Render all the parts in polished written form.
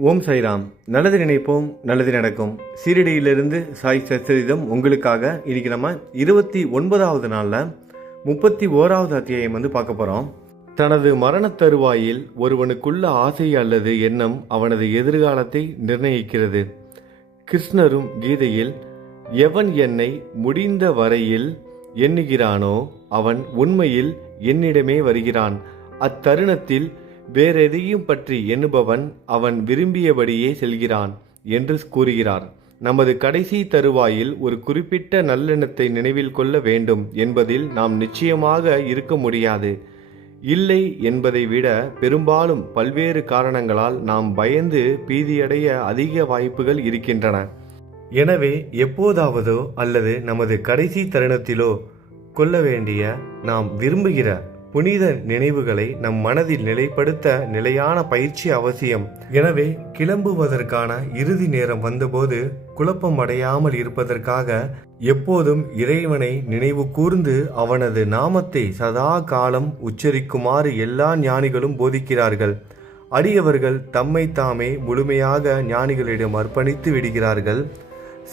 ஓம் சாய்ராம். நல்லது நினைப்போம், நல்லது நடக்கும். சீரடியிலிருந்து சாய் சச்சரிதம் உங்களுக்காக. இன்னைக்கு நம்ம 29வது நாளில் 31வது அத்தியாயம் பார்க்க போகிறோம். தனது மரண தருவாயில் ஒருவனுக்குள்ள ஆசை அல்லது எண்ணம் அவனது எதிர்காலத்தை நிர்ணயிக்கிறது. கிருஷ்ணரும் கீதையில், எவன் என்னை முடிந்த வரையில் எண்ணுகிறானோ அவன் உண்மையில் என்னிடமே வருகிறான். அத்தருணத்தில் வேறெதையும் பற்றி எண்ணுபவன் அவன் விரும்பியபடியே செல்கிறான் என்று கூறுகிறார். நமது கடைசி தருவாயில் ஒரு குறிப்பிட்ட நல்லெண்ணத்தை நினைவில் கொள்ள வேண்டும் என்பதில் நாம் நிச்சயமாக இருக்க முடியாது. இல்லை என்பதை விட பெரும்பாலும் பல்வேறு காரணங்களால் நாம் பயந்து பீதியடைய அதிக வாய்ப்புகள் இருக்கின்றன. எனவே எப்போதாவதோ அல்லது நமது கடைசி தருணத்திலோ கொள்ள வேண்டிய நாம் விரும்புகிற புனித நினைவுகளை நம் மனதில் நிலைப்படுத்த நிலையான பயிற்சி அவசியம். எனவே கிளம்புவதற்கான இறுதி நேரம் வந்தபோது குழப்பம் அடையாமல் இருப்பதற்காக எப்போதும் இறைவனை நினைவு கூர்ந்து அவனது நாமத்தை சதா காலம் உச்சரிக்குமாறு எல்லா ஞானிகளும் போதிக்கிறார்கள். அடியவர்கள் தம்மை தாமே முழுமையாக ஞானிகளிடம் அர்ப்பணித்து விடுகிறார்கள்.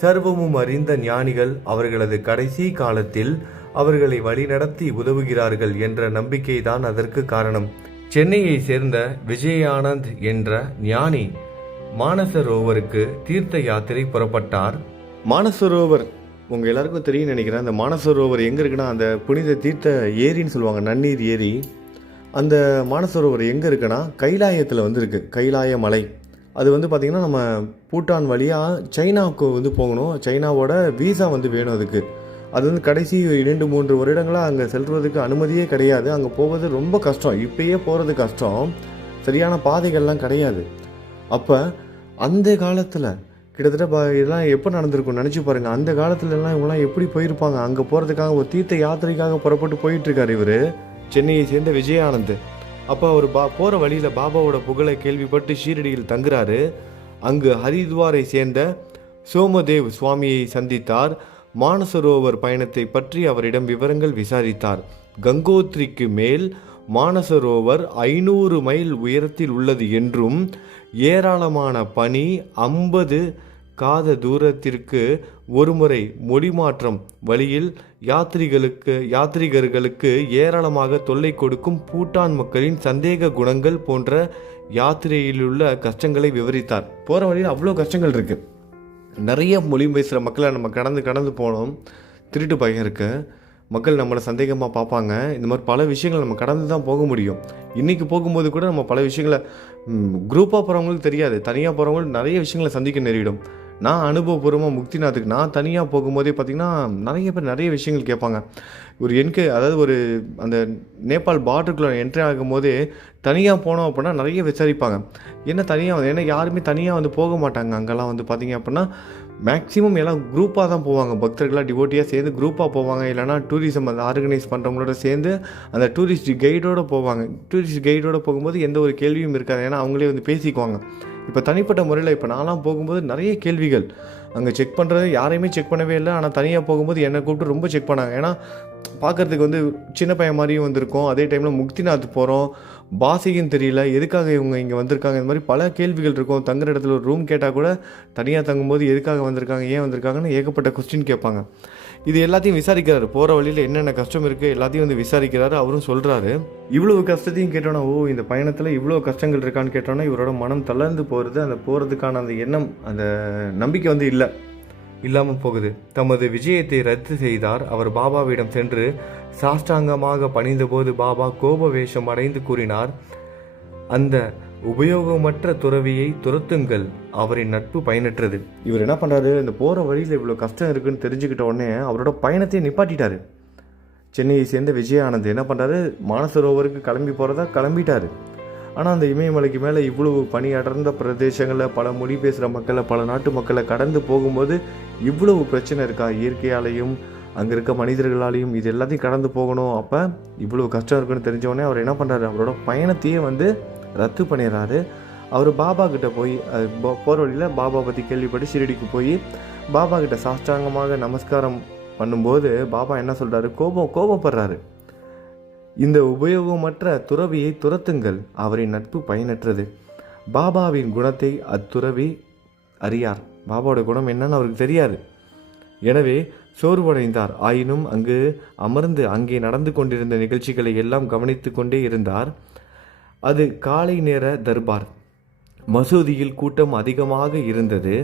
சர்வமும் அறிந்த ஞானிகள் அவர்களது கடைசி காலத்தில் அவர்களை வழிநடத்தி உதவுகிறார்கள் என்ற நம்பிக்கைதான் அதற்கு காரணம். சென்னையை சேர்ந்த விஜயானந்த் என்ற ஞானி மானசரோவருக்கு தீர்த்த யாத்திரை புறப்பட்டார். மானசரோவர் உங்க எல்லாருக்கும் தெரியும் நினைக்கிறேன். அந்த மானசரோவர் எங்க இருக்குன்னா, அந்த புனித தீர்த்த ஏரின்னு சொல்லுவாங்க, நன்னீர் ஏரி. அந்த மானசரோவர் எங்க இருக்குன்னா கைலாயத்தில் இருக்கு. கைலாய மலை. அது பார்த்திங்கன்னா நம்ம பூட்டான் வழியாக சைனாவுக்கு போகணும். சைனாவோட வீசா வேணும். அதுக்கு அது கடைசி 2-3 வருடங்களாக அங்கே செல்வதற்கு அனுமதியே கிடையாது. அங்கே போவது ரொம்ப கஷ்டம். இப்பயே போகிறது கஷ்டம். சரியான பாதைகள்லாம் கிடையாது. அப்போ அந்த காலத்தில் கிட்டத்தட்ட இதெல்லாம் எப்போ நடந்திருக்கும் நினச்சி பாருங்கள். அந்த காலத்துலலாம் இவங்களாம் எப்படி போயிருப்பாங்க? அங்கே போகிறதுக்காக ஒரு தீர்த்த யாத்திரைக்காக புறப்பட்டு போயிட்டுருக்கார் இவர், சென்னையை சேர்ந்த விஜயானந்த். அப்போ அவர் போகிற வழியில் பாபாவோட புகழை கேள்விப்பட்டு ஷீரடியில் தங்குறாரு. அங்கு ஹரித்வாரை சேர்ந்த சோமதேவ் சுவாமியை சந்தித்தார். மானசரோவர் பயணத்தை பற்றி அவரிடம் விவரங்கள் விசாரித்தார். கங்கோத்ரிக்கு மேல் மானசரோவர் 500 மைல் உயரத்தில் உள்ளது என்றும் ஏராளமான பனி 50 காத தூரத்திற்கு ஒருமுறை மொழிமாற்றம் வழியில் யாத்ரீகர்களுக்கு ஏராளமாக தொல்லை கொடுக்கும் பூட்டான் மக்களின் சந்தேக குணங்கள் போன்ற யாத்திரையிலுள்ள கஷ்டங்களை விவரித்தார். போகிற வழியில் அவ்வளோ கஷ்டங்கள் இருக்குது. நிறைய மொழி பேசுகிற மக்களை நம்ம கடந்து போனோம். திருட்டு பயம் இருக்கு. மக்கள் நம்மளை சந்தேகமாக பார்ப்பாங்க. இந்த மாதிரி பல விஷயங்கள் நம்ம கடந்து தான் போக முடியும். இன்றைக்கி போகும்போது கூட நம்ம பல விஷயங்களை குரூப்பாக போகிறவங்களுக்கு தெரியாது. தனியாக போகிறவங்களுக்கு நிறைய விஷயங்களை சந்திக்க நேரிடும். நான் அனுபவபூர்வமாக முக்திநாத்துக்கு நான் தனியாக போகும்போதே பார்த்திங்கன்னா நிறைய பேர் நிறைய விஷயங்கள் கேட்பாங்க. அதாவது ஒரு அந்த நேபாள் பார்டருக்குள்ளே என்ட்ரி ஆகும்போதே தனியாக போனோம் அப்படின்னா நிறைய விசாரிப்பாங்க. என்ன தனியாக ஏன்னா யாருமே தனியாக போக மாட்டாங்க. அங்கெல்லாம் பார்த்திங்க அப்படின்னா மேக்ஸிமம் எல்லாம் குரூப்பாக தான் போவாங்க. பக்தர்களாக டிவோட்டியாக சேர்ந்து குரூப்பாக போவாங்க. இல்லைனா டூரிசம் அந்த ஆர்கனைஸ் பண்ணுறவங்களோட சேர்ந்து அந்த டூரிஸ்ட் கைடோடு போவாங்க. டூரிஸ்ட் கைடோடு போகும்போது எந்த ஒரு கேள்வியும் இருக்காது. ஏன்னா அவங்களே பேசிக்குவாங்க. இப்போ தனிப்பட்ட முறையில் இப்போ நான்லாம் போகும்போது நிறைய கேள்விகள் அங்கே செக் பண்ணுறது யாரையுமே செக் பண்ணவே இல்லை. ஆனால் தனியாக போகும்போது என்னை கூப்பிட்டு ரொம்ப செக் பண்ணாங்க. ஏன்னா பார்க்குறதுக்கு சின்ன பையன் மாதிரியும் வந்திருக்கோம். அதே டைமில் முக்திநாத் போகிறோம், பாஷையும் தெரியல, எதுக்காக இவங்க இங்கே வந்திருக்காங்க, இந்த மாதிரி பல கேள்விகள் இருக்கும். தங்குற இடத்துல ஒரு ரூம் கேட்டால் கூட தனியாக தங்கும்போது எதுக்காக வந்திருக்காங்க, ஏன் வந்திருக்காங்கன்னு ஏகப்பட்ட கொஸ்டின் கேட்பாங்க. இது எல்லாத்தையும் விசாரிக்கிறாரு. போகிற வழியில் என்னென்ன கஷ்டம் இருக்குது எல்லாத்தையும் விசாரிக்கிறாரு. அவரும் சொல்கிறாரு. இவ்வளவு கஷ்டத்தையும் கேட்டோன்னா, இந்த பயணத்தில் இவ்வளோ கஷ்டங்கள் இருக்கான்னு கேட்டோன்னா இவரோட மனம் தளர்ந்து போகிறது. அந்த போகிறதுக்கான அந்த எண்ணம், அந்த நம்பிக்கை இல்லாமல் போகுது. தமது விஜயத்தை ரத்து செய்தார். அவர் பாபாவிடம் சென்று சாஷ்டாங்கமாக பணிந்தபோது பாபா கோப வேஷம் அடைந்து கூறினார், அந்த உபயோகமற்ற துறவியை துரத்துங்கள், அவரின் நட்பு பயனற்றது. இவர் என்ன பண்ணுறாரு, இந்த போகிற வழியில் இவ்வளோ கஷ்டம் இருக்குன்னு தெரிஞ்சுக்கிட்ட உடனே அவரோட பயணத்தையே நிப்பாட்டிட்டார். சென்னையை சேர்ந்த விஜயானந்த் என்ன பண்ணுறாரு, மானசரோவருக்கு கிளம்பிட்டார். ஆனால் அந்த இமயமலைக்கு மேலே இவ்வளவு பனி அடர்ந்த பிரதேசங்களில் பல மொழி பேசுகிற மக்களை, பல நாட்டு மக்களை கடந்து போகும்போது இவ்வளவு பிரச்சனை இருக்கா? இயற்கையாலையும் அங்கே இருக்க மனிதர்களாலையும் இது எல்லாத்தையும் கடந்து போகணும். அப்போ இவ்வளோ கஷ்டம் இருக்குன்னு தெரிஞ்சவொடனே அவர் என்ன பண்ணுறாரு, அவரோட பயணத்தையே ரத்து பண்ணிடுறாரு. அவர் பாபா கிட்ட போய் போகிற வழியில் பாபா பற்றி கேள்விப்பட்டு ஷிரடிக்கு போய் பாபா கிட்ட சாஷ்டாங்கமாக நமஸ்காரம் பண்ணும்போது பாபா என்ன சொல்கிறாரு, கோபப்படுறாரு. இந்த உபயோகமற்ற துறவியை துரத்துங்கள், அவரின் நட்பு பயனற்றது. பாபாவின் குணத்தை அத்துறவி அறியார். பாபாவோட குணம் என்னன்னு அவருக்கு தெரியாது. எனவே சோர்வடைந்தார். ஆயினும் அங்கு அமர்ந்து அங்கே நடந்து கொண்டிருந்த நிகழ்ச்சிகளை எல்லாம் கவனித்து கொண்டே இருந்தார். அது காலை நேர தர்பார். மசூதியில் கூட்டம் அதிகமாக இருந்தது.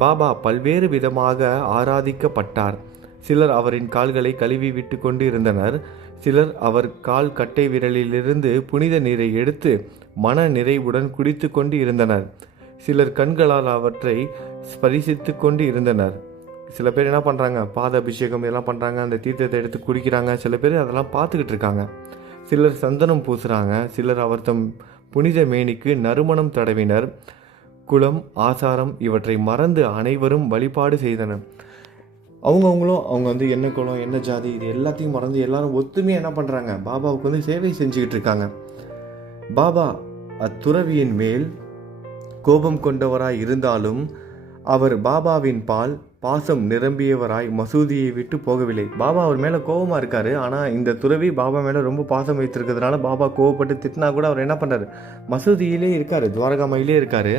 பாபா பல்வேறு விதமாக ஆராதிக்கப்பட்டார். சிலர் அவரின் கால்களை கழுவி விட்டு கொண்டு இருந்தனர். சிலர் அவர் கால் கட்டை விரலிலிருந்து புனித நீரை எடுத்து மன நிறைவுடன் குடித்து கொண்டு இருந்தனர். சிலர் கண்களால் அவற்றை ஸ்பரிசித்து கொண்டு இருந்தனர். சில பேர் என்ன பண்ணுறாங்க, பாத அபிஷேகம் இதெல்லாம் பண்ணுறாங்க, அந்த தீர்த்தத்தை எடுத்து குடிக்கிறாங்க. சில பேர் அதெல்லாம் பார்த்துக்கிட்டு இருக்காங்க. சிலர் சந்தனம் பூசுகிறாங்க. சிலர் அவர் தம் புனித மேனிக்கு நறுமணம் தடவினர். குலம் ஆசாரம் இவற்றை மறந்து அனைவரும் வழிபாடு செய்தனர். அவங்க என்ன குலம் என்ன ஜாதி இது எல்லாத்தையும் மறந்து எல்லாரும் ஒத்துமையாக என்ன பண்ணுறாங்க, பாபாவுக்கு சேவை செஞ்சுக்கிட்டு இருக்காங்க. பாபா அத்துறவியின் மேல் கோபம் கொண்டவராய் இருந்தாலும் அவர் பாபாவின் பால் பாசம் நிரம்பியவராய் மசூதியை விட்டு போகவில்லை. பாபா அவர் மேலே கோபமாக இருக்காரு. ஆனால் இந்த துறவி பாபா மேலே ரொம்ப பாசம் வைத்திருக்கிறதுனால பாபா கோவப்பட்டு திட்டினா கூட அவர் என்ன பண்ணுறாரு, மசூதியிலே இருக்கார், துவாரகாமையிலே இருக்கார்.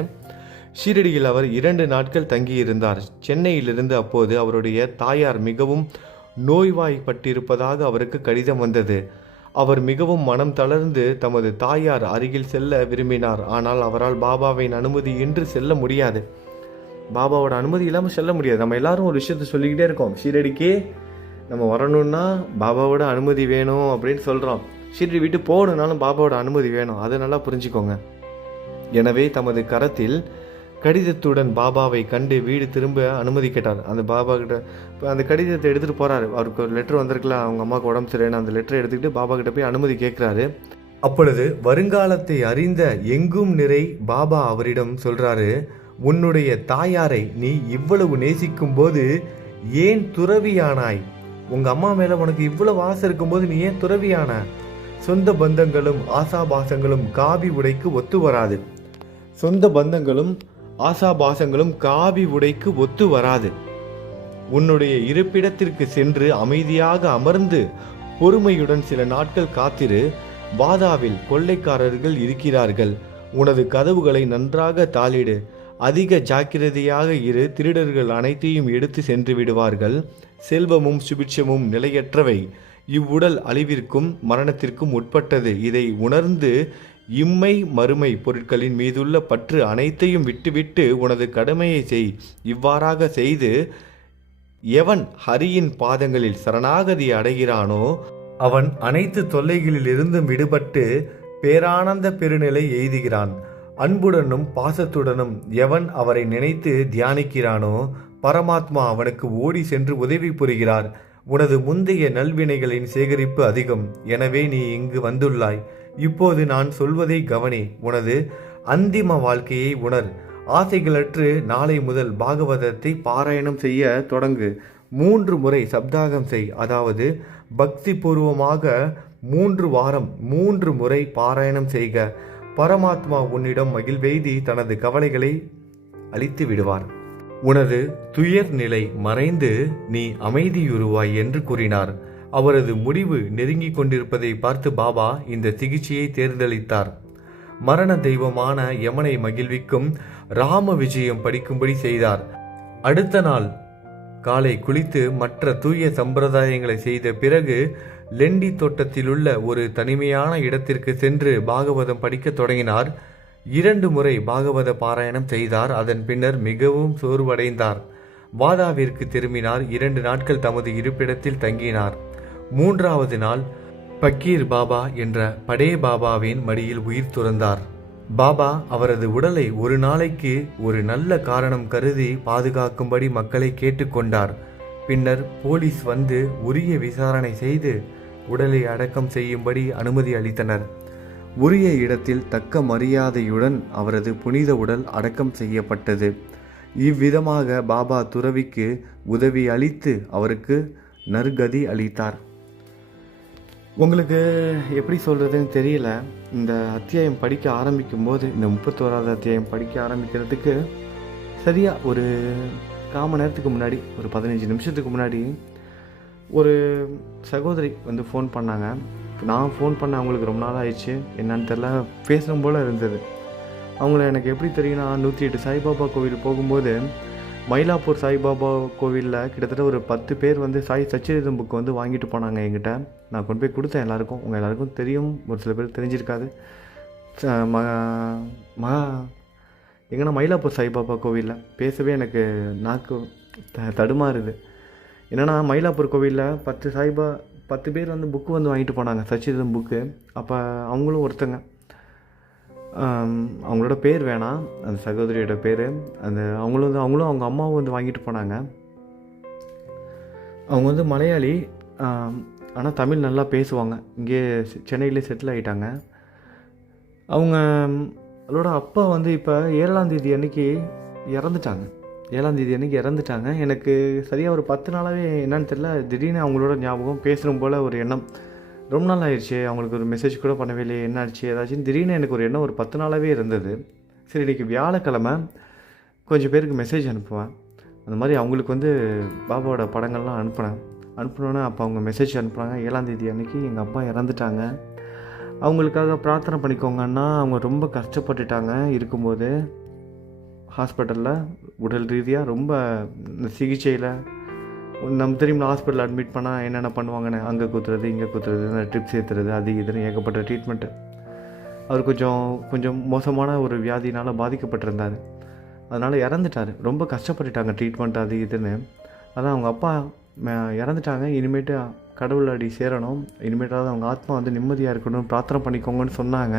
ஷீரடியில் அவர் 2 நாட்கள் தங்கியிருந்தார். சென்னையிலிருந்து அப்போது அவருடைய தாயார் மிகவும் நோய்வாய்ப்பட்டிருப்பதாக அவருக்கு கடிதம் வந்தது. அவர் மிகவும் மனம் தளர்ந்து தமது தாயார் அருகில் செல்ல விரும்பினார். ஆனால் அவரால் பாபாவின் அனுமதி இன்றி செல்ல முடியாது. பாபாவோட அனுமதி இல்லாமல் செல்ல முடியாது. நம்ம எல்லாரும் ஒரு விஷயத்த சொல்லிக்கிட்டே இருக்கோம், ஷீரடிக்கே நம்ம வரணும்னா பாபாவோட அனுமதி வேணும் அப்படின்னு சொல்கிறோம். ஷீரடி விட்டு போகணுன்னாலும் பாபாவோட அனுமதி வேணும், அதை நல்லா புரிஞ்சுக்கோங்க. எனவே தமது கரத்தில் கடிதத்துடன் பாபாவை கண்டு வீடு திரும்ப அனுமதி கேட்டார். அந்த பாபா கிட்ட அந்த கடிதத்தை எடுத்துகிட்டு போகிறாரு. அவருக்கு ஒரு லெட்டர் வந்திருக்கல, அவங்க அம்மாவுக்கு உடம்பு சரியான அந்த லெட்டரை எடுத்துக்கிட்டு பாபா கிட்ட போய் அனுமதி கேட்குறாரு. அப்பொழுது வருங்காலத்தை அறிந்த எங்கும் நிறை பாபா அவரிடம் சொல்கிறாரு, உன்னுடைய தாயாரை நீ இவ்வளவு நேசிக்கும் போது ஏன் துறவியானாய்? உங்க அம்மா மேல உனக்கு இவ்வளவு ஆசை இருக்கும்போது நீ ஏன் துறவியான? சொந்த பந்தங்களும் ஆசாபாசங்களும் காவி உடைக்கு ஒத்து வராது. சொந்த பந்தங்களும் ஆசாபாசங்களும் காவி உடைக்கு ஒத்து வராது. உன்னுடைய இருப்பிடத்திற்கு சென்று அமைதியாக அமர்ந்து பொறுமையுடன் சில நாட்கள் காத்திரு. வாதாவில் கொள்ளைக்காரர்கள் இருக்கிறார்கள். உனது கதவுகளை நன்றாக தாளிடு. அதிக ஜாக்கிரதையாக இரு. திருடர்கள் அனைத்தையும் எடுத்து சென்று விடுவார்கள். செல்வமும் சுபிட்சமும் நிலையற்றவை. இவ்வுடல் அழிவிற்கும் மரணத்திற்கும் உட்பட்டது. இதை உணர்ந்து இம்மை மறுமை பொருட்களின் மீதுள்ள பற்று அனைத்தையும் விட்டுவிட்டு உனது கடமையை செய். இவ்வாறாக செய்து எவன் ஹரியின் பாதங்களில் சரணாகதி அடைகிறானோ அவன் அனைத்து தொல்லைகளிலிருந்தும் விடுபட்டு பேரானந்த பெருநிலை எய்துகிறான். அன்புடனும் பாசத்துடனும் எவன் அவரை நினைத்து தியானிக்கிறானோ பரமாத்மா அவனுக்கு ஓடி சென்று உதவி புரிகிறார். உனது முந்தைய நல்வினைகளின் சேகரிப்பு அதிகம். எனவே நீ இங்கு வந்துள்ளாய். இப்போது நான் சொல்வதை கவனி. உனது அந்திம வாழ்க்கையை உணர். ஆசைகளற்று நாளை முதல் பாகவதத்தை பாராயணம் செய்ய தொடங்கு. 3 முறை சப்தாகம் செய். அதாவது பக்தி பூர்வமாக 3 வாரம் 3 முறை பாராயணம் செய்க. பரமாத்மா உன்னிடம் மகிழ்வெய்தி தனது கவலைகளை அழித்து விடுவார். உனது துயர் நிலை மறைந்து நீ அமைதியுறுவாய் என்று கூறினார். அவரது முடிவு நெருங்கிக் கொண்டிருப்பதை பார்த்து பாபா இந்த சிகிச்சையை தேர்ந்தளித்தார். மரண தெய்வமான யமனை மகிழ்விக்கும் ராம விஜயம் படிக்கும்படி செய்தார். அடுத்த நாள் காலை குளித்து மற்ற தூய சம்பிரதாயங்களை செய்த பிறகு லெண்டி தோட்டத்திலுள்ள ஒரு தனிமையான இடத்திற்கு சென்று பாகவதம் படிக்க தொடங்கினார். 2 முறை பாகவத பாராயணம் செய்தார். அதன் பின்னர் மிகவும் சோர்வடைந்தார். வாதாவிற்கு திரும்பினார். 2 நாட்கள் தமது இருப்பிடத்தில் தங்கினார். 3வது நாள் பக்கீர் பாபா என்ற படே பாபாவின் மடியில் உயிர் துறந்தார். பாபா அவரது உடலை ஒரு நாளைக்கு ஒரு நல்ல காரணம் கருதி பாதுகாக்கும்படி மக்களை கேட்டுக்கொண்டார். பின்னர் போலீஸ் வந்து உரிய விசாரணை செய்து உடலை அடக்கம் செய்யும்படி அனுமதி அளித்தனர். உரிய இடத்தில் தக்க மரியாதையுடன் அவரது புனித உடல் அடக்கம் செய்யப்பட்டது. இவ்விதமாக பாபா துறவிக்கு உதவி அளித்து அவருக்கு நற்கதி அளித்தார். உங்களுக்கு எப்படி சொல்கிறதுன்னு தெரியல. இந்த அத்தியாயம் படிக்க ஆரம்பிக்கும் போது, இந்த 31வது அத்தியாயம் படிக்க ஆரம்பிக்கிறதுக்கு சரியாக ஒரு 1/4 மணி நேரத்துக்கு முன்னாடி, ஒரு 15 நிமிஷத்துக்கு முன்னாடி ஒரு சகோதரி வந்து ஃபோன் பண்ணாங்க. நான் ஃபோன் பண்ண அவங்களுக்கு ரொம்ப நாள் ஆயிடுச்சு, என்னன்னு தெரில, பேசணும் போல் இருந்தது. அவங்கள எனக்கு எப்படி தெரியும்னா 108 சாய்பாபா கோவில் போகும்போது மயிலாப்பூர் சாய்பாபா கோவிலில் கிட்டத்தட்ட ஒரு 10 பேர் வந்து சாய் சச்சிரிதம் புக்கு வந்து வாங்கிட்டு போனாங்க என்கிட்ட. நான் கொண்டு போய் கொடுத்தேன் எல்லாருக்கும். உங்கள் எல்லாருக்கும் தெரியும், ஒரு சில பேர் தெரிஞ்சிருக்காது. எங்கன்னா மயிலாப்பூர் சாய்பாபா கோவிலில் பேசவே எனக்கு நாக்கு தடுமாறுது. என்னென்னா மயிலாப்பூர் கோவிலில் 10 பேர் வந்து புக்கு வந்து வாங்கிட்டு போனாங்க, சச்சிரிதம் புக்கு. அப்போ அவங்களும் ஒருத்தங்க, அவங்களோட பேர் வேணாம், அந்த சகோதரியோட பேர், அவங்களும் அவங்க அம்மாவும் வந்து வாங்கிட்டு போனாங்க. அவங்க வந்து மலையாளி, ஆனால் தமிழ் நல்லா பேசுவாங்க. இங்கே சென்னையிலே செட்டில் ஆகிட்டாங்க. அவங்களோட அப்பா வந்து இப்போ 7ஆம் தேதி அன்றைக்கி இறந்துட்டாங்க. எனக்கு சரியாக ஒரு 10 நாளாகவே என்னன்னு தெரியல, திடீர்னு அவங்களோட ஞாபகம், பேசணும் போல் ஒரு எண்ணம். ரொம்ப நாள் ஆயிடுச்சு, அவங்களுக்கு ஒரு மெசேஜ் கூட பண்ணவே இல்லையே, என்ன ஆச்சு ஏதாச்சும் திடீர்னு எனக்கு ஒரு எண்ணம் ஒரு 10 நாளாகவே இருந்தது. சரி, இன்றைக்கி வியாழக்கிழமை கொஞ்சம் பேருக்கு மெசேஜ் அனுப்புவேன். அந்த மாதிரி அவங்களுக்கு வந்து பாபாவோட படங்கள்லாம் அனுப்புனோன்னே அப்போ அவங்க மெசேஜ் அனுப்புகிறாங்க, 7ஆம் தேதி அன்றைக்கி எங்கள் அப்பா இறந்துட்டாங்க, அவங்களுக்காக பிரார்த்தனை பண்ணிக்கோங்கன்னா. அவங்க ரொம்ப கஷ்டப்பட்டுட்டாங்க இருக்கும்போது ஹாஸ்பிட்டலில், உடல் ரீதியாக ரொம்ப சிகிச்சையில். நம்ம தெரியுமா, ஹாஸ்பிட்டலில் அட்மிட் பண்ணால் என்னென்ன பண்ணுவாங்கன்னு, அங்கே குத்துறது இங்கே குத்துறது, அந்த ட்ரிப்ஸ் ஏற்றுறது, அது இதுன்னு ஏகப்பட்ட ட்ரீட்மெண்ட்டு. அவர் கொஞ்சம் மோசமான ஒரு வியாதினால் பாதிக்கப்பட்டிருந்தார். அதனால் இறந்துட்டார். ரொம்ப கஷ்டப்பட்டுட்டாங்க ட்ரீட்மெண்ட் அது இதுன்னு. அதான் அவங்க அப்பா இறந்துட்டாங்க, இனிமேட்டு கடவுள் அடி சேரணும், இனிமேட்டாவது அவங்க ஆத்மா வந்து நிம்மதியாக இருக்கணும், பிரார்த்தனை பண்ணிக்கோங்கன்னு சொன்னாங்க.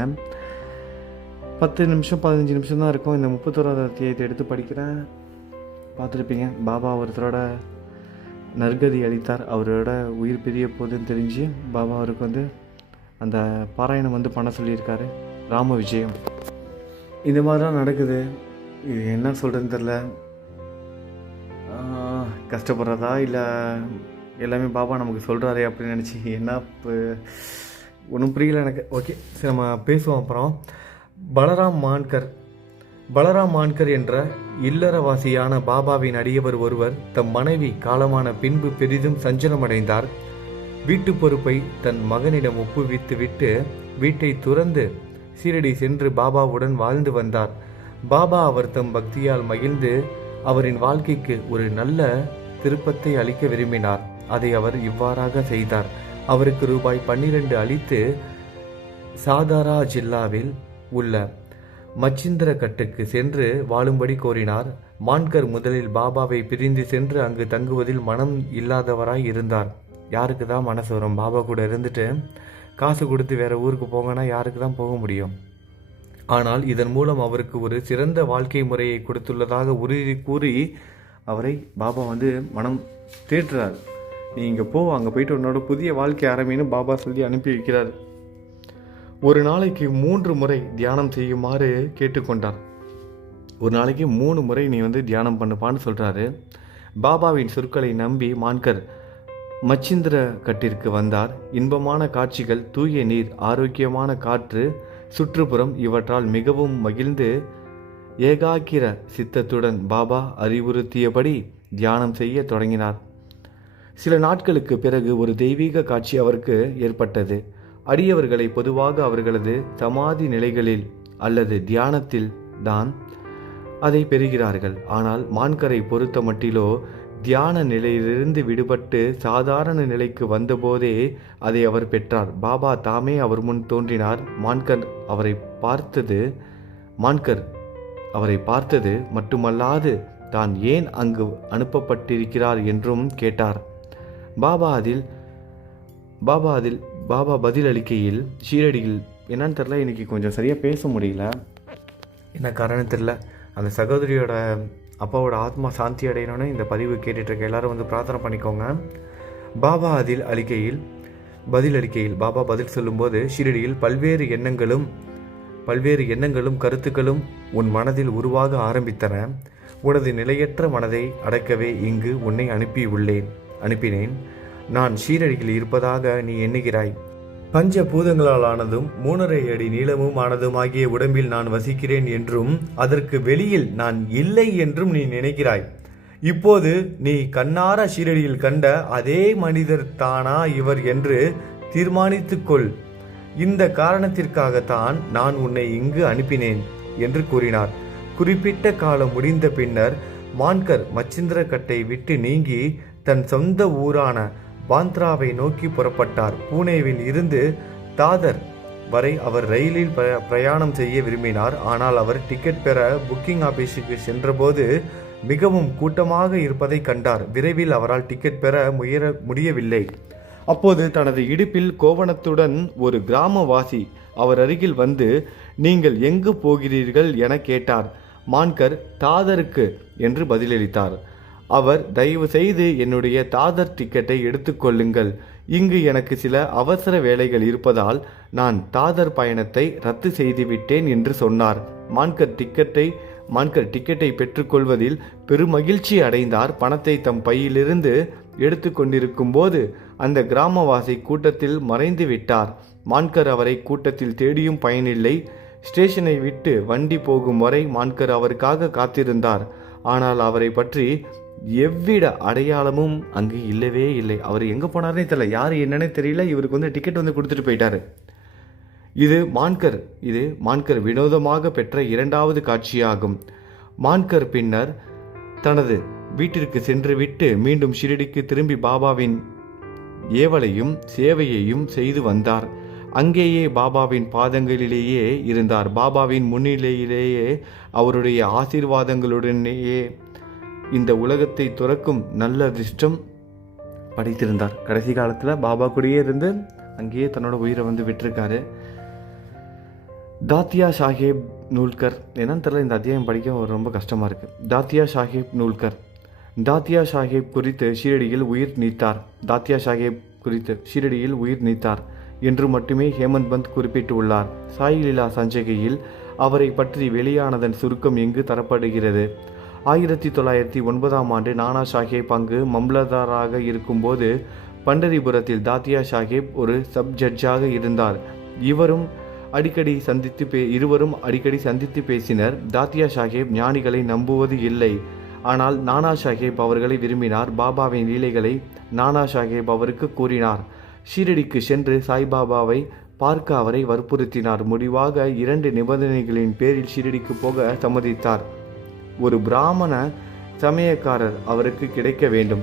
10 நிமிஷம் 15 நிமிஷம் தான் இருக்கும். இந்த 31வது அத்தியாயத்தை எடுத்து படிக்கிறேன், பார்த்துருப்பீங்க. பாபா ஒருத்தரோட நற்கதி அளித்தார், அவரோட உயிர் பிரிய போதுன்னு தெரிஞ்சு பாபா அவருக்கு வந்து அந்த பாராயணம் வந்து பண்ண சொல்லியிருக்காரு, ராம விஜயம். இந்த மாதிரி தான் நடக்குது. இது என்ன சொல்கிறதுன்னு தெரில, கஷ்டப்படுறதா இல்லை எல்லாமே பாபா நமக்கு சொல்கிறாரே அப்படின்னு நினச்சி என்ன ஒன்றும் புரியல எனக்கு. ஓகே, சரி, நம்ம பேசுவோம் அப்புறம். பலராம் மான்கர் என்ற இல்லறவாசியான பாபாவின் அடியவர் ஒருவர் தம் மனைவி காலமான பின்பு பெரிதும் சஞ்சலமடைந்தார். வீட்டு பொறுப்பை தன் மகனிடம் ஒப்புவித்து விட்டு வீட்டை துறந்து சீரடி சென்று பாபாவுடன் வாழ்ந்து வந்தார். பாபா அவர் தம் பக்தியால் மகிழ்ந்து அவரின் வாழ்க்கைக்கு ஒரு நல்ல திருப்பத்தை அளிக்க விரும்பினார். அதை அவர் இவ்வாறாக செய்தார். அவருக்கு ரூபாய் 12 அளித்து சாதாரா ஜில்லாவில் உள்ள மச்சிந்திர கட்டுக்கு சென்று வாழும்படி கோரினார். மான்கர் முதலில் பாபாவை பிரிந்து சென்று அங்கு தங்குவதில் மனம் இல்லாதவராய் இருந்தார். யாருக்கு தான் மனசு வரும்? பாபா கூட இருந்துட்டு காசு கொடுத்து வேற ஊருக்கு போங்கன்னா யாருக்கு தான் போக முடியும்? ஆனால் இதன் மூலம் அவருக்கு ஒரு சிறந்த வாழ்க்கை முறையை கொடுத்துள்ளதாக உறுதி கூறி அவரை பாபா வந்து மனம் தேற்றுறார். நீ இங்கே போ, அங்கே போயிட்டு உன்னோட புதிய வாழ்க்கை ஆரம்பின்னு பாபா சொல்லி அனுப்பி வைக்கிறார். ஒரு நாளைக்கு 3 முறை தியானம் செய்யுமாறு கேட்டுக்கொண்டார். ஒரு நாளைக்கு 3 முறை நீ வந்து தியானம் பண்ணுப்பான்னு சொல்கிறாரு. பாபாவின் சொற்களை நம்பி மான்கர் மச்சிந்திர கட்டிற்கு வந்தார். இன்பமான காட்சிகள், தூய நீர், ஆரோக்கியமான காற்று, சுற்றுப்புறம் இவற்றால் மிகவும் மகிழ்ந்து ஏகாக்கிர சித்தத்துடன் பாபா அறிவுறுத்தியபடி தியானம் செய்ய தொடங்கினார். சில நாட்களுக்கு பிறகு ஒரு தெய்வீக காட்சி அவருக்கு ஏற்பட்டது. அடியவர்களை பொதுவாக அவர்களது சமாதி நிலைகளில் அல்லது தியானத்தில் தான் அதை பெறுகிறார்கள். ஆனால் மான்கரை பொறுத்த மட்டிலோ தியான நிலையிலிருந்து விடுபட்டு சாதாரண நிலைக்கு வந்தபோதே அதை அவர் பெற்றார். பாபா தாமே அவர் முன் தோன்றினார். மான்கர் அவரை பார்த்தது மட்டுமல்லாது தான் ஏன் அங்கு அனுப்பப்பட்டிருக்கிறார் என்றும் கேட்டார். பாபா பதில் அளிக்கையில், ஷீரடியில் என்னன்னு தெரில, இன்னைக்கு கொஞ்சம் சரியாக பேச முடியல, என்ன காரணம் தெரில. அந்த சகோதரியோட அப்பாவோட ஆத்மா சாந்தி அடையணும்னு இந்த பதிவு கேட்டுட்ருக்க எல்லாரும் வந்து பிரார்த்தனை பண்ணிக்கோங்க. பாபா பதில் அளிக்கையில் பாபா பதில் சொல்லும்போது, ஷீரடியில் பல்வேறு எண்ணங்களும் கருத்துக்களும் உன் மனதில் உருவாக ஆரம்பித்தன. உனது நிலையற்ற மனதை அடக்கவே இங்கு உன்னை அனுப்பினேன். நான் ஷீரடியில் இருப்பதாக நீ எண்ணுகிறாய். பஞ்ச பூதங்களால் ஆனதும் 3.5 அடி நீளமும் ஆனதும் ஆகிய உடம்பில் நான் வசிக்கிறேன் என்றும் அதற்கு வெளியில் நான் இல்லை என்றும் நீ நினைக்கிறாய். இப்போது நீ கண்ணார ஷீரடியில் கண்ட அதே மனிதர் தானா இவர் என்று தீர்மானித்துக்கொள். இந்த காரணத்திற்காகத்தான் நான் உன்னை இங்கு அனுப்பினேன். என்று கூறினார். குறிப்பிட்ட காலம் முடிந்த பின்னர் மான்கர் மச்சிந்திரகட்டை விட்டு நீங்கி தன் சொந்த ஊரான பாந்த்ராவை நோக்கி புறப்பட்டார். பூனேவில் இருந்து தாதர் வரை அவர் ரயிலில் பிரயாணம் செய்ய விரும்பினார். ஆனால் அவர் டிக்கெட் பெற புக்கிங் ஆபீஸுக்கு சென்றபோது மிகவும் கூட்டமாக இருப்பதை கண்டார். விரைவில் அவரால் டிக்கெட் பெற முடியவில்லை. அப்போது தனது இடுப்பில் கோவணத்துடன் ஒரு கிராமவாசி அவர் அருகில் வந்து, நீங்கள் எங்கு போகிறீர்கள் என கேட்டார். மான்கர் தாதருக்கு என்று பதிலளித்தார். அவர், தயவு செய்து என்னுடைய தாதர் டிக்கெட்டை எடுத்துக்கொள்ளுங்கள். இங்கு எனக்கு சில அவசர வேலைகள் இருப்பதால் நான் தாதர் பயணத்தை ரத்து செய்துவிட்டேன் என்று சொன்னார். மான்கர் டிக்கெட்டை பெற்றுக்கொள்வதில் பெருமகிழ்ச்சி அடைந்தார். பணத்தை தம் பையிலிருந்து எடுத்து கொண்டிருக்கும் போது அந்த கிராமவாசி கூட்டத்தில் மறைந்து விட்டார். மான்கர் அவரை கூட்டத்தில் தேடியும் பயனில்லை. ஸ்டேஷனை விட்டு வண்டி போகும் வரை மான்கர் அவருக்காக காத்திருந்தார். ஆனால் அவரை பற்றி எவ்வித அடையாளமும் அங்கு இல்லவே இல்லை. அவர் எங்கே போனார்னே தெரியல, யார் என்னன்னே தெரியல. இவருக்கு டிக்கெட் கொடுத்துட்டு போயிட்டாரு. இது மான்கர் வினோதமாக பெற்ற இரண்டாவது காட்சியாகும். மான்கர் பின்னர் தனது வீட்டிற்கு சென்றுவிட்டு மீண்டும் ஷிரடிக்கு திரும்பி பாபாவின் ஏவலையும் சேவையையும் செய்து வந்தார். அங்கேயே பாபாவின் பாதங்களிலேயே இருந்தார். பாபாவின் முன்னிலையிலேயே அவருடைய ஆசீர்வாதங்களுடனேயே இந்த உலகத்தை துறக்கும் நல்ல அதிர்ஷ்டம் படைத்திருந்தார். கடைசி காலத்தில் பாபா கூடயே இருந்து அங்கேயே தன்னோட உயிரை விட்டிருக்காரு. தாத்தியா சாஹேப் நூல்கர், என்னன்னு தெரியல, இந்த அத்தியாயம் படிக்க ரொம்ப கஷ்டமாக இருக்குது. தாத்தியா சாஹேப் நூல்கர் தாத்தியா சாஹேப் குறித்து ஷீரடியில் உயிர் நீத்தார் என்று மட்டுமே ஹேமந்த் பந்த் குறிப்பிட்டுள்ளார். சாய் லீலா சஞ்சிகையில் அவரை பற்றி வெளியானதன் சுருக்கம் இங்கு தரப்படுகிறது. 1909ஆம் ஆண்டு நானா சாஹேப் அங்கு மம்லதாராக இருக்கும்போது பண்டரிபுரத்தில் தாத்தியா சாஹேப் ஒரு சப் ஜட்ஜாக இருந்தார். இருவரும் அடிக்கடி சந்தித்து பேசினர். தாத்தியா சாஹேப் ஞானிகளை நம்புவது இல்லை, ஆனால் நானா சாஹேப் அவர்களை விரும்பினார். பாபாவின் லீலைகளை நானா சாஹேப் அவருக்கு கூறினார். ஷீரடிக்கு சென்று சாய்பாபாவை பார்க்க அவரை வற்புறுத்தினார். முடிவாக 2 நிபந்தனைகளின் பேரில் ஷீரடிக்கு போக சம்மதித்தார். ஒரு பிராமண சமயக்காரர் அவருக்கு கிடைக்க வேண்டும்.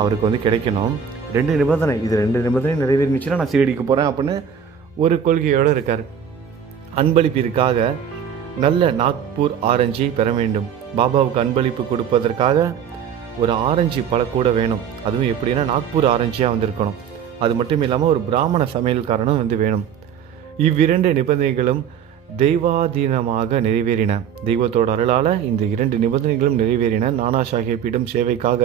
அவருக்கு கிடைக்கணும். 2 நிபந்தனை. இது 2 நிபந்தனை நிறைவேறிச்சுன்னா நான் ஷீரடிக்கு போகிறேன் அப்படின்னு ஒரு கொள்கையோடு இருக்கார். அன்பளிப்பிற்காக நல்ல நாக்பூர் ஆரஞ்சை பெற வேண்டும். பாபாவுக்கு அன்பளிப்பு கொடுப்பதற்காக ஒரு ஆரஞ்சு பழக்கூட வேணும். அதுவும் எப்படின்னா நாக்பூர் ஆரஞ்சியாக வந்திருக்கணும். அது மட்டும் இல்லாமல் ஒரு பிராமண சமையல்காரனும் வேணும். இவ்விரண்டு நிபந்தனைகளும் தெய்வாதீனமாக நிறைவேறின. தெய்வத்தோட அருளால் இந்த 2 நிபந்தனைகளும் நிறைவேறின. நானா சாஹேப்பிடம் சேவைக்காக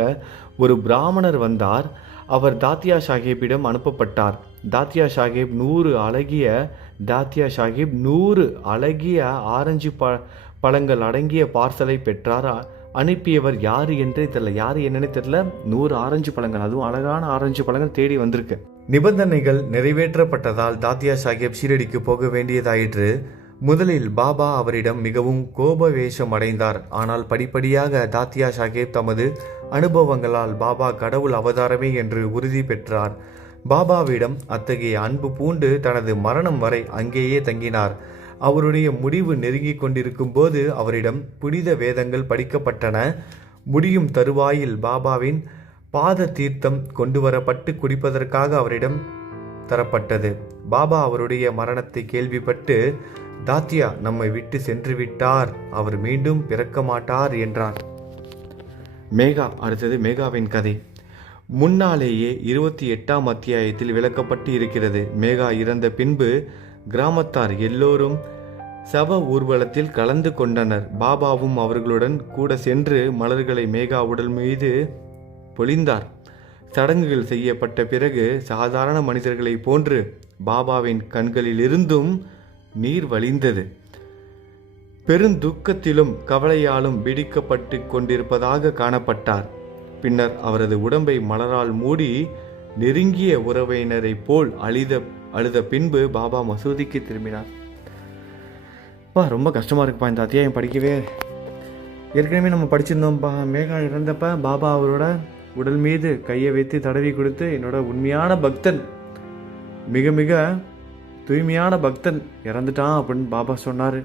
ஒரு பிராமணர் வந்தார். அவர் தாத்தியா சாஹேப்பிடம் அனுப்பப்பட்டார். தாத்தியா சாஹேப் 100 அழகிய ஆரஞ்சு பழங்கள் அடங்கிய பார்சலை பெற்றார். அனுப்பியவர் யார் என்றே தெரியல, யார் என்னன்னே தெரியல. 100 ஆரஞ்சு பழங்கள், அதுவும் அழகான ஆரஞ்சு பழங்கள் தேடி வந்திருக்கு. நிபந்தனைகள் நிறைவேற்றப்பட்டதால் தாத்தியா சாஹேப் ஷீரடிக்கு போக வேண்டியதாயிற்று. முதலில் பாபா அவரிடம் மிகவும் கோபவேஷம் அடைந்தார். ஆனால் படிப்படியாக தாத்தியா சாஹேப் தமது அனுபவங்களால் பாபா கடவுள் அவதாரமே என்று உறுதி பெற்றார். பாபாவிடம் அத்தகைய அன்பு பூண்டு தனது மரணம் வரை அங்கேயே தங்கினார். அவருடைய முடிவு நெருங்கிக் கொண்டிருக்கும் போது அவரிடம் புனித வேதங்கள் படிக்கப்பட்டன. முடியும் தருவாயில் பாபாவின் பாத தீர்த்தம் கொண்டுவரப்பட்டு குடிப்பதற்காக அவரிடம் தரப்பட்டது. பாபா அவருடைய மரணத்தை கேள்விப்பட்டு, தாத்தியா நம்மை விட்டு சென்று விட்டார், அவர் மீண்டும் பிறக்க மாட்டார் என்றார். அடுத்தது மேகாவின் கதை. முன்னாலேயே 28ஆம் அத்தியாயத்தில் விளக்கப்பட்டு இருக்கிறது. மேகா இறந்த பின்பு கிராமத்தார் எல்லோரும் சவ ஊர்வலத்தில் கலந்து கொண்டனர். பாபாவும் அவர்களுடன் கூட சென்று மலர்களை மேகா உடல் மீது பொழிந்தார். சடங்குகள் செய்யப்பட்ட பிறகு சாதாரண மனிதர்களை போன்று பாபாவின் கண்களிலிருந்தும் நீர் வழிந்தது. பெருந்துக்கத்திலும் கவலையாலும் பிடிக்கப்பட்டு கொண்டிருப்பதாக காணப்பட்டார். பின்னர் அவரது உடம்பை மலரால் மூடி நெருங்கிய உறவினரை போல் அழுத பின்பு பாபா மசூதிக்கு திரும்பினார். ரொம்ப கஷ்டமாக இருக்குப்பா இந்த அத்தியாயம் படிக்கவே. ஏற்கனவே நம்ம படிச்சிருந்தோம்ப்பா. மேகா இறந்தப்ப பாபா அவரோட உடல் மீது கையை வைத்து தடவி கொடுத்து, என்னோட உண்மையான பக்தன், மிக மிக தூய்மையான பக்தன் இறந்துட்டான் அப்படின்னு பாபா சொன்னார்.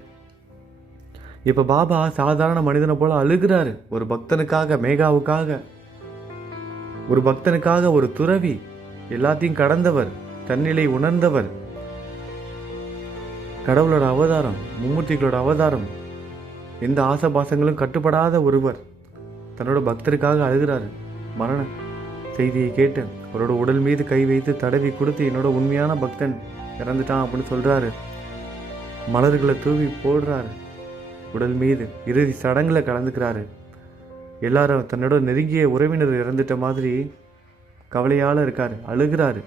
இப்போ பாபா சாதாரண மனிதனை போல அழுகிறாரு. ஒரு பக்தனுக்காக, மேகாவுக்காக, ஒரு பக்தனுக்காக, ஒரு துறவி, எல்லாத்தையும் கடந்தவர், தன்னிலை உணர்ந்தவர், கடவுளோட அவதாரம், மும்மூர்த்திகளோட அவதாரம், எந்த ஆசபாசங்களும் கட்டுப்படாத ஒருவர் தன்னோட பக்தருக்காக அழுகிறாரு. மரண செய்தியை கேட்டு அவரோட உடல் மீது கை வைத்து தடவி கொடுத்து என்னோட உண்மையான பக்தன் இறந்துட்டான் அப்படின்னு சொல்றாரு. மலர்களை தூவி போடுறாரு உடல் மீது. இறுதி சடங்குல கலந்துக்கிறாரு. எல்லாரும் தன்னோட நெருங்கிய உறவினர் இறந்துட்ட மாதிரி கவலையால இருக்காரு, அழுகிறாரு.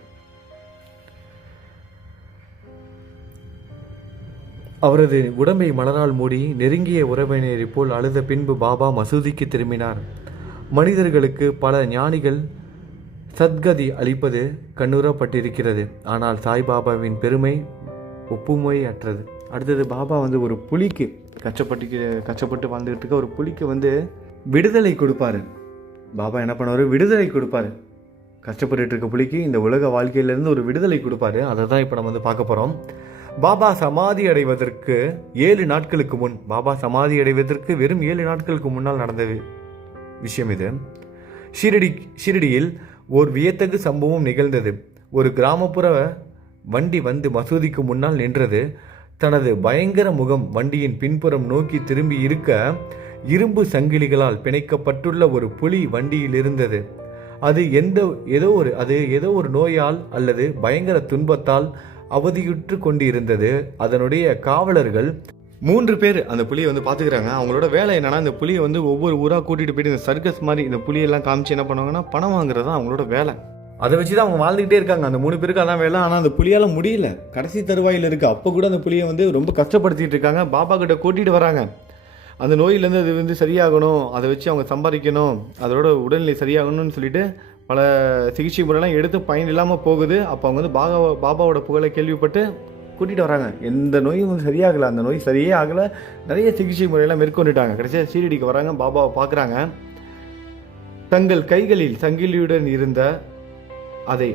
அவரது உடம்பை மலரால் மூடி நெருங்கிய உறவினரை போல் அழுத பின்பு பாபா மசூதிக்கு திரும்பினார். மனிதர்களுக்கு பல ஞானிகள் சத்கதி அளிப்பது கண்ணுறப்பட்டிருக்கிறது. ஆனால் சாய்பாபாவின் பெருமை ஒப்புமையற்றது. அடுத்தது பாபா ஒரு புலிக்கு கஷ்டப்பட்டு வாழ்ந்துகிட்டு இருக்க ஒரு புலிக்கு விடுதலை கொடுப்பாரு. பாபா என்ன பண்ணுவார்? விடுதலை கொடுப்பாரு. கஷ்டப்பட்டு இருக்க புலிக்கு இந்த உலக வாழ்க்கையிலேருந்து ஒரு விடுதலை கொடுப்பாரு. அதை தான் இப்போ நம்ம பார்க்க போகிறோம். பாபா சமாதி அடைவதற்கு 7 நாட்களுக்கு முன், பாபா சமாதி அடைவதற்கு வெறும் 7 நாட்களுக்கு முன்னால் நடந்த விஷயம் இது. ஷிரடியில் ஓர் வியத்தகு சம்பவம் நிகழ்ந்தது. ஒரு கிராமப்புற வண்டி மசூதிக்கு முன்னால் நின்றது. தனது பயங்கர முகம் வண்டியின் பின்புறம் நோக்கி திரும்பி இருக்க, இரும்பு சங்கிலிகளால் பிணைக்கப்பட்டுள்ள ஒரு புலி வண்டியில் இருந்தது. அது ஏதோ ஒரு நோயால் அல்லது பயங்கர துன்பத்தால் அவதியுற்று கொண்டு இருந்தது. அதனுடைய காவலர்கள் 3 பேர் அந்த புலியை பார்த்துக்கிறாங்க. அவங்களோட வேலை என்னன்னா, இந்த புலியை ஒவ்வொரு ஊராக கூட்டிகிட்டு போயிட்டு இந்த சர்க்கஸ் மாதிரி இந்த புலியெல்லாம் காமிச்சு என்ன பண்ணுவாங்கன்னா, பணம் வாங்குறது தான் அவங்களோட வேலை. அதை வச்சு தான் அவங்க வாழ்ந்துகிட்டே இருக்காங்க. அந்த 3 பேருக்கு அதான் வேலை. ஆனால் அந்த புலியால் முடியல, கடைசி தருவாயில் இருக்குது. அப்போ கூட அந்த புலியை ரொம்ப கஷ்டப்படுத்திட்டு இருக்காங்க. பாபா கிட்ட கூட்டிகிட்டு வராங்க. அந்த நோயிலேருந்து அது சரியாகணும், அதை வச்சு அவங்க சம்பாதிக்கணும், அதோட உடல்நிலை சரியாகணும்னு சொல்லிட்டு பல சிகிச்சை முறையெல்லாம் எடுத்து பயன் இல்லாமல் போகுது. அப்போ அவங்க பாபாவோட புகழை கேள்விப்பட்டு கூட்டிகிட்டு வராங்க. எந்த நோயும் சரியாகலை, அந்த நோய் சரியே ஆகலை. நிறைய சிகிச்சை முறையெல்லாம் மேற்கொண்டுட்டாங்க. கடைசியாக ஷீரடிக்கு வராங்க. பாபாவை பார்க்குறாங்க. தங்கள் கைகளில் சங்கிலியுடன் இருந்த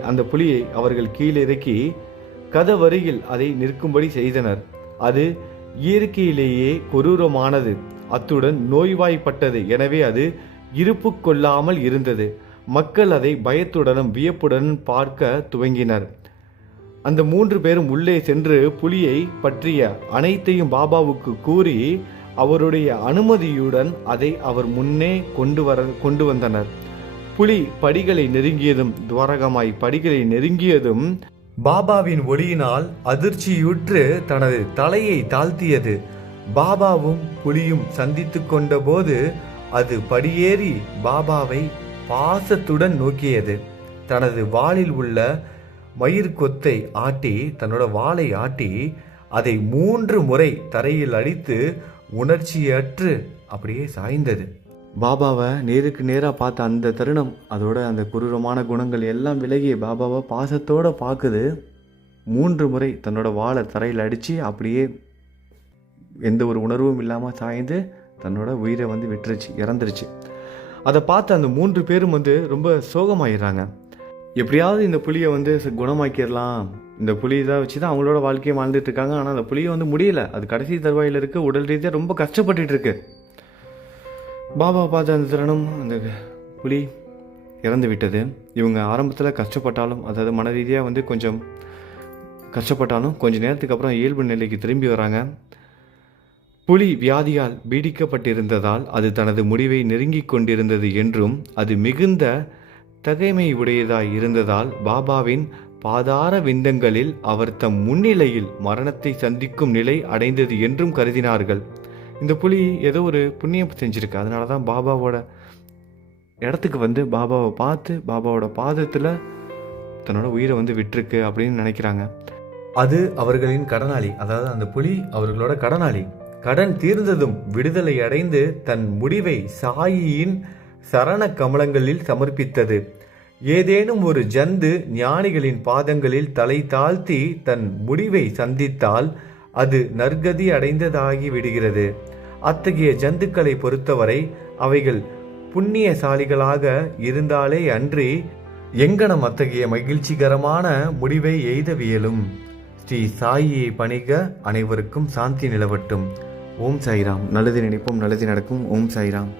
அந்த புலியை அவர்கள் கீழிறக்கி கதவருகில் அதை நிற்கும்படி செய்தனர். அது இயற்கையிலேயே கொடூரமானது, அத்துடன் நோய்வாய்ப்பட்டது. எனவே அது இருப்பு கொள்ளாமல் இருந்தது. மக்கள் அதை பயத்துடனும் வியப்புடனும் பார்க்க துவங்கினர். அந்த 3 பேரும் உள்ளே சென்று புலியை பற்றிய அனைத்தையும் பாபாவுக்கு கூறி அவருடைய அனுமதியுடன் அதை அவர் முன்னே கொண்டு வந்தனர். புலி படிகளை நெருங்கியதும், துவாரகமாய் படிகளை நெருங்கியதும் பாபாவின் ஒளியினால் அதிர்ச்சியுற்று தனது தலையை தாழ்த்தியது. பாபாவும் புலியும் சந்தித்து கொண்ட போது அது படியேறி பாபாவை பாசத்துடன் நோக்கியது. தனது வாளில் உள்ள மயிர்கொத்தை ஆட்டி, தன்னோட வாளை ஆட்டி அதை 3 முறை தரையில் அடித்து உணர்ச்சியற்று அப்படியே சாய்ந்தது. பாபாவை நேருக்கு நேராக பார்த்த அந்த தருணம், அதோட அந்த கொடூரமான குணங்கள் எல்லாம் விலகி பாபாவை பாசத்தோடு பார்க்குது. 3 முறை தன்னோட வாளை தரையில் அடித்து அப்படியே எந்த ஒரு உணர்வும் இல்லாமல் சாய்ந்து தன்னோட உயிரை விட்டுருச்சு, இறந்துருச்சு. அதை பார்த்து அந்த 3 பேரும் ரொம்ப சோகமாயிடுறாங்க. எப்படியாவது இந்த புலியை குணமாக்கிடலாம், இந்த புலி இதை வச்சு தான் அவங்களோட வாழ்க்கையை வாழ்ந்துட்டு இருக்காங்க. ஆனால் அந்த புலியை முடியல, அது கடைசி தருவாயில் இருக்குது, உடல் ரீதியாக ரொம்ப கஷ்டப்பட்டுட்டு இருக்கு. பாபா பார்த்த அந்த தருணம், அந்த புலி இறந்து விட்டது. இவங்க ஆரம்பத்தில் கஷ்டப்பட்டாலும், அதாவது மன ரீதியாக கொஞ்சம் கஷ்டப்பட்டாலும் கொஞ்சம் நேரத்துக்கு அப்புறம் இயல்பு நிலைக்கு திரும்பி வராங்க. புலி வியாதியால் பீடிக்கப்பட்டிருந்ததால் அது தனது முடிவை நெருங்கிக் கொண்டிருந்தது என்றும், அது மிகுந்த தகைமை உடையதாய் இருந்ததால் பாபாவின் பாதார விந்தங்களில் அவர் தம் முன்னிலையில் மரணத்தை சந்திக்கும் நிலை அடைந்தது என்றும் கருதினார்கள். இந்த புலி ஏதோ ஒரு புண்ணியம் செஞ்சிருக்கு, அதனால தான் பாபாவோட இடத்துக்கு பாபாவை பார்த்து பாபாவோட பாதத்தில் தன்னோட உயிரை விட்டுருக்கு அப்படின்னு நினைக்கிறாங்க. அது அவர்களின் கடனாளி, அதாவது அந்த புலி அவர்களோட கடனாளி. கடன் தீர்ந்ததும் விடுதலை அடைந்து தன் முடிவை சாயியின் சரண கமலங்களில் சமர்ப்பித்தது. ஏதேனும் ஒரு ஜந்து ஞானிகளின் பாதங்களில் தலை தாழ்த்தி தன் முடிவை சந்தித்தால் அது நற்கதி அடைந்ததாகி விடுகிறது. அத்தகைய ஜந்துக்களை பொறுத்தவரை அவைகள் புண்ணியசாலிகளாக இருந்தாலே அன்றி எங்கனம் அத்தகைய மகிழ்ச்சிகரமான முடிவை எய்தவியலும். ஸ்ரீ சாயியை பணிக, அனைவருக்கும் சாந்தி நிலவட்டும். ஓம் சாய்ராம். நல்லது நினைப்போம், நல்லது நடக்கும். ஓம் சாய்ராம்.